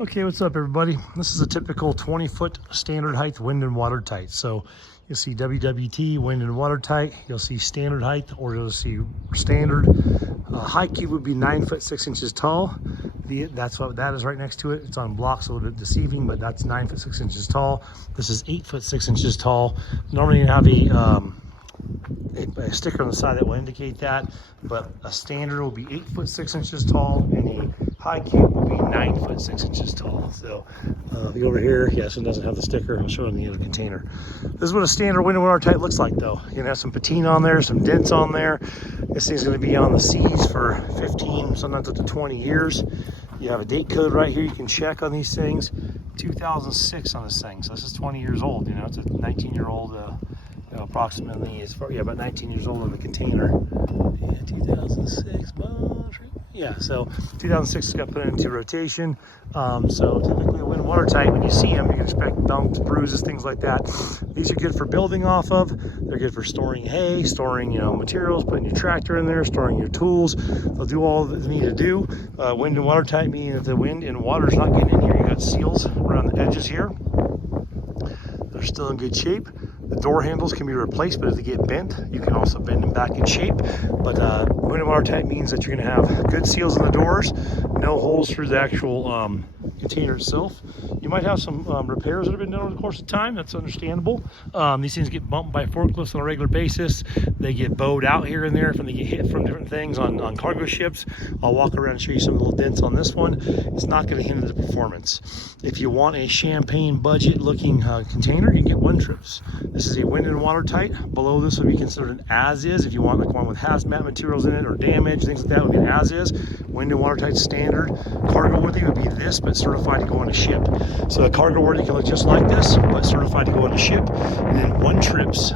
Okay, what's up everybody? This is a typical 20-foot standard height wind and watertight. So you'll see WWT, wind and watertight. You'll see standard height, or you'll see standard. High cube would be 9 foot 6 inches tall. That's what that is right next to it. It's on blocks, a little bit deceiving, but that's 9 foot 6 inches tall. This is 8 foot 6 inches tall. Normally you have a sticker on the side that will indicate that, but a standard will be 8 foot 6 inches tall, and a high cube will be 9 foot 6 inches tall. So if you go over here, yes, it doesn't have the sticker. I'll show it in the other container. This is what a standard wind and watertight looks like, though. You're gonna have some patina on there, some dents on there. This thing's gonna be on the seas for 15, sometimes up to 20 years. You have a date code right here you can check on these things. 2006 on this thing, so this is 20 years old. You know, it's a 19-year-old. Approximately, about 19 years old in the container. Yeah, 2006, yeah, so 2006 got put into rotation. So typically wind and watertight, when you see them, you can expect bumps, bruises, things like that. These are good for building off of. They're good for storing hay, storing materials, putting your tractor in there, storing your tools. They'll do all that they need to do. Wind and watertight, meaning if the wind and water is not getting in here, you got seals around the edges here. They're still in good shape. The door handles can be replaced, but if they get bent, you can also bend them back in shape. But wind and watertight means that you're going to have good seals in the doors, no holes through the actual container itself. You might have some repairs that have been done over the course of time. That's understandable. These things get bumped by forklifts on a regular basis. They get bowed out here and there when they get hit from different things on cargo ships. I'll walk around and show you some of the little dents on this one. It's not going to hinder the performance. If you want a champagne budget looking container, you can get one trips. This is a wind and watertight. Below this would be considered an as-is. If you want like one with hazmat materials in it or damage, things like that, would be an as-is. Wind and watertight standard. Cargo worthy would be this, but certified to go on a ship. So a cargo worthy can look just like this, but certified to go on a ship. And then one trips.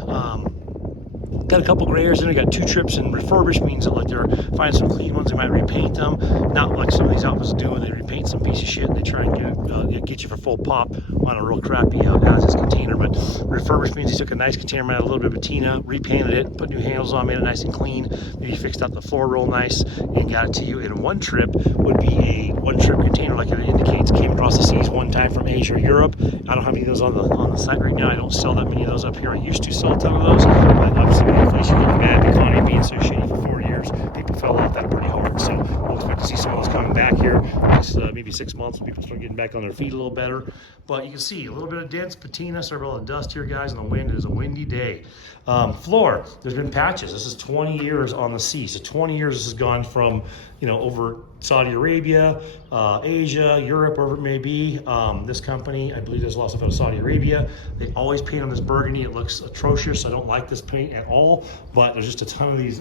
Got a couple gray areas in it. Got 2 trips in refurbished, means that like they're finding some clean ones, they might repaint them. Not like some of these outfits do, when they repaint some piece of shit and they try and get you for full pop on a real crappy as-is container. But refurbished means he took a nice container, made a little bit of patina, repainted it, put new handles on, made it nice and clean, maybe fixed out the floor real nice, and got it to you. And one trip would be a one-trip container, like it indicates, came across the seas one time from Asia or Europe. I don't have any of those on the site right now. I don't sell that many of those up here. I used to sell a ton of those, but obviously inflation getting bad, the economy being so shitty for 4 years, people fell off that pretty hard. So we'll expect to see some of those coming back here next maybe 6 months when people start getting back on their feet a little better. But you can see a little bit of dents, patina, several of dust here, guys, and the wind. It is a windy day. Floor, there's been patches. This is 20 years on the sea. So 20 years this has gone from, over Saudi Arabia, Asia, Europe, wherever it may be. This company, I believe there's lots of out of Saudi Arabia. They always paint on this burgundy. It looks atrocious. I don't like this paint at all, but there's just a ton of these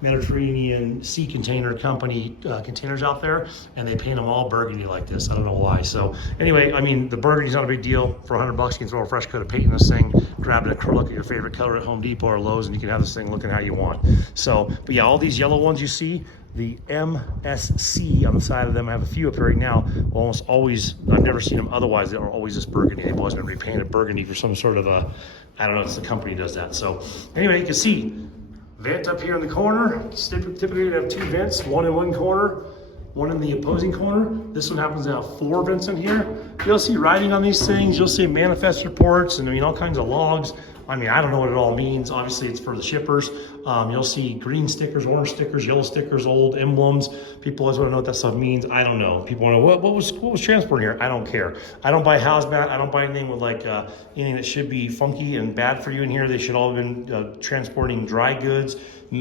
Mediterranean Sea Container Company containers out there, and they paint them all burgundy like this. I don't know why. So anyway, I mean, the burgundy's not a big deal. For $100, you can throw a fresh coat of paint in this thing, grab an acrylic of your favorite color at Home Depot or Lowe's, and you can have this thing looking how you want. So, but yeah, all these yellow ones you see, the MSC on the side of them, I have a few up here right now. Almost always, I've never seen them otherwise. They are always this burgundy. They've always been repainted burgundy for some sort of a, I don't know, it's the company does that. So anyway, you can see vent up here in the corner. Typically you have 2 vents, one in one corner, one in the opposing corner. This one happens to have 4 vents in here. You'll see writing on these things. You'll see manifest reports and all kinds of logs. I mean, I don't know what it all means. Obviously, it's for the shippers. You'll see green stickers, orange stickers, yellow stickers, old emblems. People always want to know what that stuff means. I don't know. People want to know, what was transporting here? I don't care. I don't buy hazmat. I don't buy anything with anything that should be funky and bad for you in here. They should all have been transporting dry goods,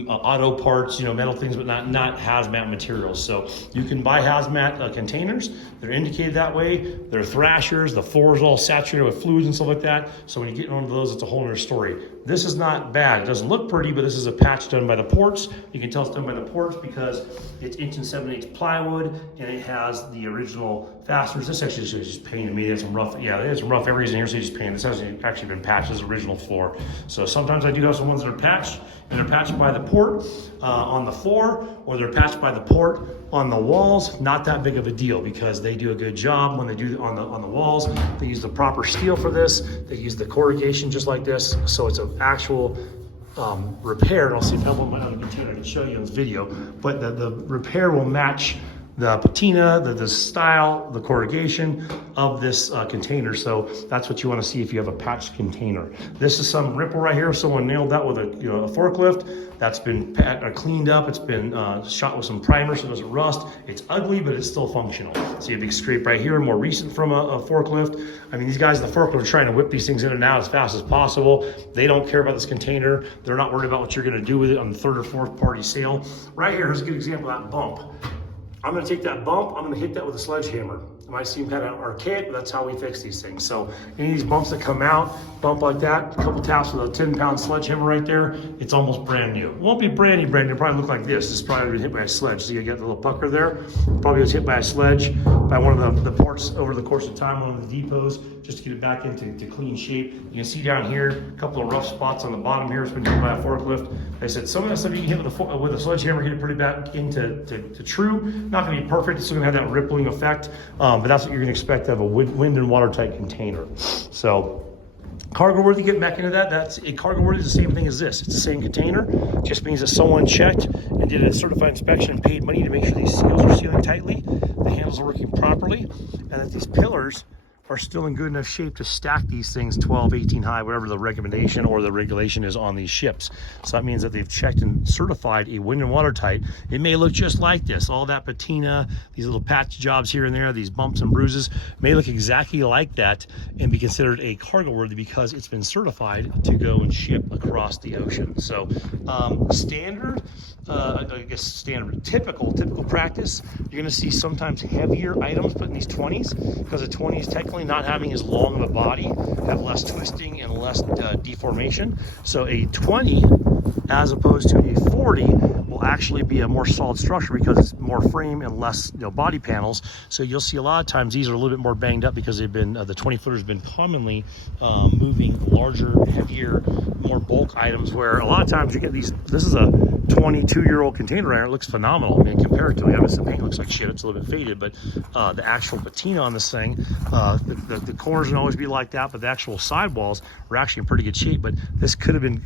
auto parts, metal things, but not hazmat materials. So you can buy hazmat containers. They're indicated that way. They're thrashers. The floor is all saturated with fluids and stuff like that. So when you get into those, it's a whole other story. This is not bad. It doesn't look pretty, but this is a patch done by the ports. You can tell it's done by the ports because it's inch and 7/8 plywood, and it has the original fasteners. This actually is just painted. Maybe there's some rough, there's some rough areas in here, so you just painted. This hasn't actually been patched as original floor. So sometimes I do have some ones that are patched, and they're patched by the port on the floor, or they're patched by the port on the walls. Not that big of a deal because they do a good job when they do on the walls. They use the proper steel for this. They use the corrugation just like this, so it's an actual repair. And I'll see if I have one of my other container I can show you in this video, but the repair will match the patina, the style, the corrugation of this container. So that's what you want to see if you have a patched container. This is some ripple right here. Someone nailed that with a forklift. That's been cleaned up. It's been shot with some primer so it doesn't rust. It's ugly, but it's still functional. So you have a big scrape right here, more recent from a forklift. I mean, these guys in the forklift are trying to whip these things in and out as fast as possible. They don't care about this container. They're not worried about what you're going to do with it on the third or fourth party sale. Right here, here's a good example of that bump. I'm gonna take that bump, I'm gonna hit that with a sledgehammer. It might seem kind of archaic, but that's how we fix these things. So any of these bumps that come out, bump like that, a couple taps with a 10-pound sledgehammer right there, it's almost brand new. It won't be brand new, it'll probably look like this. This is probably been hit by a sledge. So you got the little pucker there. Probably was hit by a sledge, by one of the parts over the course of time, one of the depots, just to get it back into clean shape. You can see down here, a couple of rough spots on the bottom here. It's been hit by a forklift. Like I said, some of that stuff you can hit with a sledgehammer, get it pretty back into true. Not gonna be perfect, it's still gonna have that rippling effect, but that's what you're gonna expect to have a wind and watertight container. So, cargo worthy, get back into that. That's a cargo worthy is the same thing as this. It's the same container. Just means that someone checked and did a certified inspection and paid money to make sure these seals are sealing tightly, the handles are working properly, and that these pillars are still in good enough shape to stack these things 12, 18 high, whatever the recommendation or the regulation is on these ships. So that means that they've checked and certified a wind and watertight. It may look just like this, all that patina, these little patch jobs here and there, these bumps and bruises may look exactly like that and be considered a cargo worthy because it's been certified to go and ship across the ocean. So standard, I guess standard, typical practice, you're gonna see sometimes heavier items put in these 20s because the 20s technically not having as long of a body, have less twisting and less deformation. So a 20 as opposed to a 40 will actually be a more solid structure because it's more frame and less body panels. So you'll see a lot of times these are a little bit more banged up because they've been the 20 footers have been commonly moving larger, heavier, more bulk items, where a lot of times you get these. This is a 22-year-old container iron. It looks phenomenal. I mean, comparatively, obviously the paint looks like shit. It's a little bit faded, but the actual patina on this thing, the corners don't always be like that, but the actual sidewalls are actually in pretty good shape. But this could have been,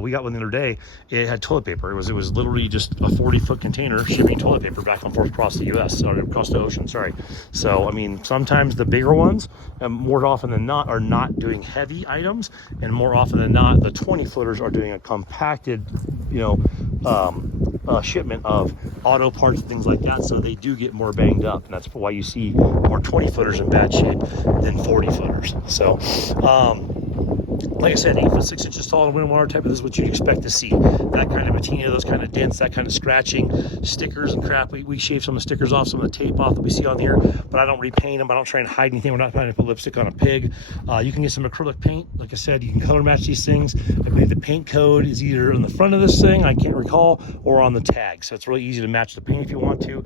we got one the other day. It had toilet paper. It was literally just a 40-foot container shipping toilet paper back and forth across the U.S. or across the ocean. Sorry. So I mean, sometimes the bigger ones, more often than not, are not doing heavy items, and more often than not, the 20-footers are doing a compacted, shipment of auto parts and things like that, so they do get more banged up, and that's why you see more 20-footers in bad shape than 40-footers. So like I said, 8 foot 6 inches tall and wind and water type, this is what you'd expect to see. That kind of patina, those kind of dents, that kind of scratching, stickers and crap. We shave some of the stickers off, some of the tape off that we see on here, but I don't repaint them. I don't try and hide anything. We're not trying to put lipstick on a pig. You can get some acrylic paint. Like I said, you can color match these things. I believe the paint code is either on the front of this thing, I can't recall, or on the tag. So it's really easy to match the paint if you want to.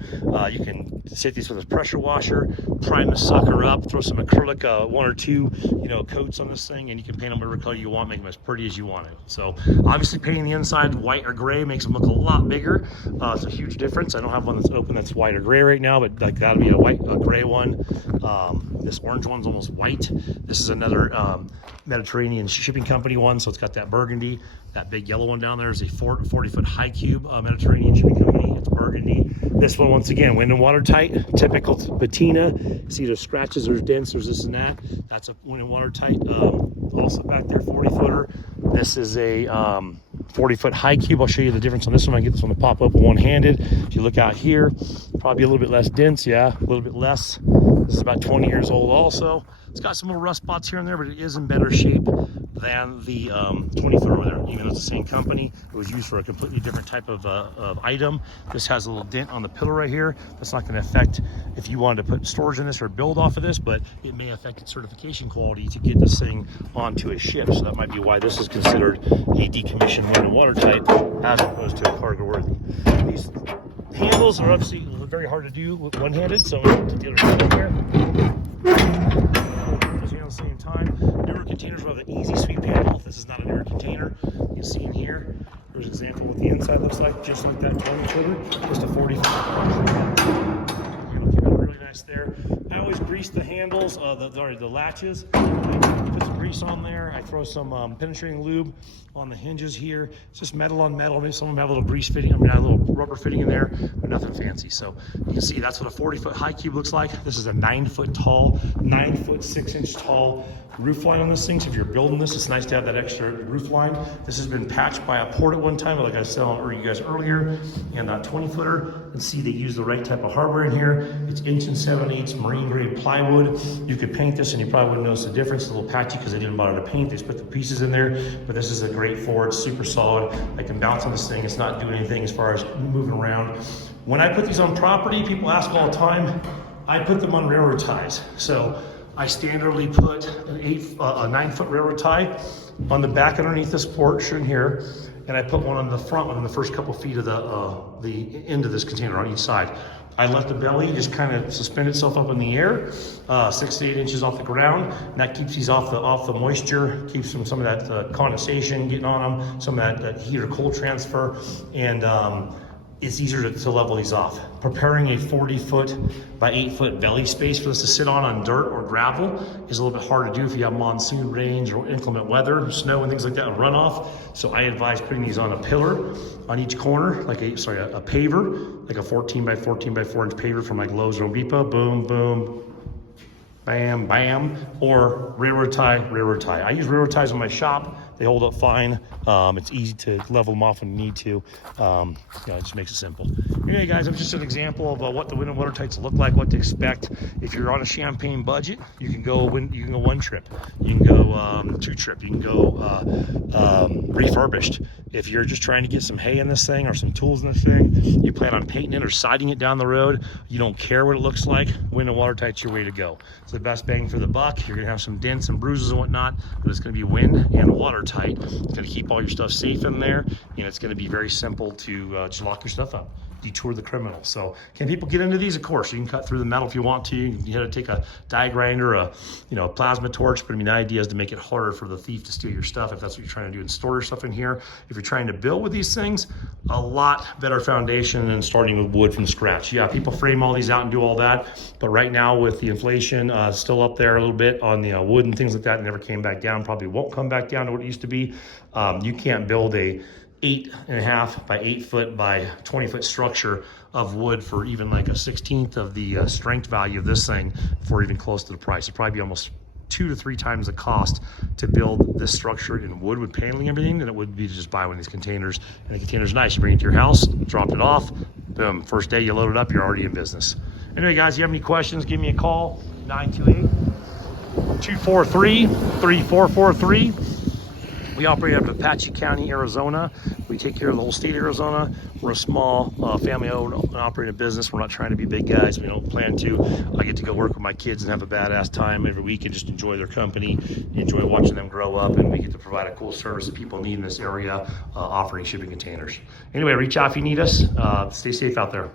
You can set these with a pressure washer, prime the sucker up, throw some acrylic, 1 or 2, coats on this thing, and you can paint them whatever color you want, make them as pretty as you want it. So obviously painting the inside white or gray makes them look a lot bigger. It's a huge difference. I don't have one that's open that's white or gray right now, but like that'll be a gray one. This orange one's almost white. This is another Mediterranean shipping company one, so it's got that burgundy. That big yellow one down there is a 40-foot high cube Mediterranean shipping company. It's burgundy. This one, once again, wind and watertight, typical patina. See there's scratches, there's dents, there's this and that. That's a wind and watertight. Also back there, 40-footer. This is a 40-foot high cube. I'll show you the difference on this one. I get this one to pop up one-handed. If you look out here, probably a little bit less dense, yeah, a little bit less. This is about 20 years old also. It's got some little rust spots here and there, but it is in better shape than the 20-foot over there. Even though it's the same company, it was used for a completely different type of item. This has a little dent on the pillar right here. That's not going to affect if you wanted to put storage in this or build off of this, but it may affect its certification quality to get this thing onto a ship. So that might be why this is considered a decommissioned wind and watertight as opposed to a cargo worthy. These handles are obviously very hard to do with one-handed, so I'm going to take the other hand here. At the same time, newer containers will have an easy sweep handle. This is not a newer container. You can see in here, there's an example of what the inside looks like, just like that 20-footer, just a 40-foot. Handle came out really nice there. I always grease the handles, the latches. Put some grease on there. I throw some penetrating lube on the hinges here. It's just metal on metal. Maybe some of them have a little grease fitting, a little rubber fitting in there, but nothing fancy. So you can see that's what a 40-foot high cube looks like. This is a 9-foot tall, 9-foot 6-inch tall roof line on this thing. So if you're building this, it's nice to have that extra roof line. This has been patched by a port at one time, like I said you guys earlier, and that 20-footer. And see, they use the right type of hardware in here. It's 1 7/8 marine grade plywood. You could paint this and you probably wouldn't notice the difference. It's a little patchy because they didn't bother to paint. They just put the pieces in there, but this is a great floor. It's super solid. I can bounce on this thing. It's not doing anything as far as moving around. When I put these on property, people ask all the time, I put them on railroad ties. So I standardly put a 9-foot railroad tie on the back underneath this portion here, and I put one on the front one on the first couple feet of the end of this container on each side. I let the belly just kind of suspend itself up in the air, 6 to 8 inches off the ground, and that keeps these off the moisture, keeps them some of that condensation getting on them, some of that heat or cold transfer, and it's easier to level these off. Preparing a 40-foot by 8-foot belly space for this to sit on dirt or gravel is a little bit hard to do if you have monsoon rains or inclement weather, snow and things like that, and runoff. So I advise putting these on a pillar on each corner, like a paver, like a 14 by 14 by 4 inch paver from like Lowe's or Home Depot. Boom, boom, bam, bam, or railroad tie, railroad tie. I use railroad ties in my shop. They hold up fine. It's easy to level them off when you need to. It just makes it simple. Anyway, guys, it's just an example of what the wind and water tights look like, what to expect. If you're on a Champaign budget, you can go 1 trip. You can go 2 trip. You can go refurbished. If you're just trying to get some hay in this thing or some tools in this thing, you plan on painting it or siding it down the road, you don't care what it looks like, wind and water tight's your way to go. It's the best bang for the buck. You're gonna have some dents and bruises and whatnot, but it's gonna be wind and water tight. It's gonna keep all your stuff safe in there, and it's gonna be very simple to just lock your stuff up. Detour the criminal. So can people get into these? Of course, you can cut through the metal if you want to. You have to take a die grinder, a plasma torch, but I mean, the idea is to make it harder for the thief to steal your stuff if that's what you're trying to do and store your stuff in here. If you're trying to build with these things, a lot better foundation than starting with wood from scratch. Yeah, people frame all these out and do all that, but right now with the inflation still up there a little bit on the wood and things like that, it never came back down, probably won't come back down to what it used to be. You can't build a 8.5 by 8 foot by 20 foot structure of wood for even like a 1/16 of the strength value of this thing for even close to the price. It'd probably be almost 2 to 3 times the cost to build this structure in wood with paneling and everything than it would be to just buy one of these containers. And the container's nice. You bring it to your house, drop it off, boom. First day you load it up, you're already in business. Anyway, guys, if you have any questions, give me a call, 928-243-3443. We operate out of Apache County, Arizona. We take care of the whole state of Arizona. We're a small family-owned and operated business. We're not trying to be big guys. We don't plan to. I get to go work with my kids and have a badass time every week and just enjoy their company, enjoy watching them grow up, and we get to provide a cool service that people need in this area, offering shipping containers. Anyway, reach out if you need us. Stay safe out there.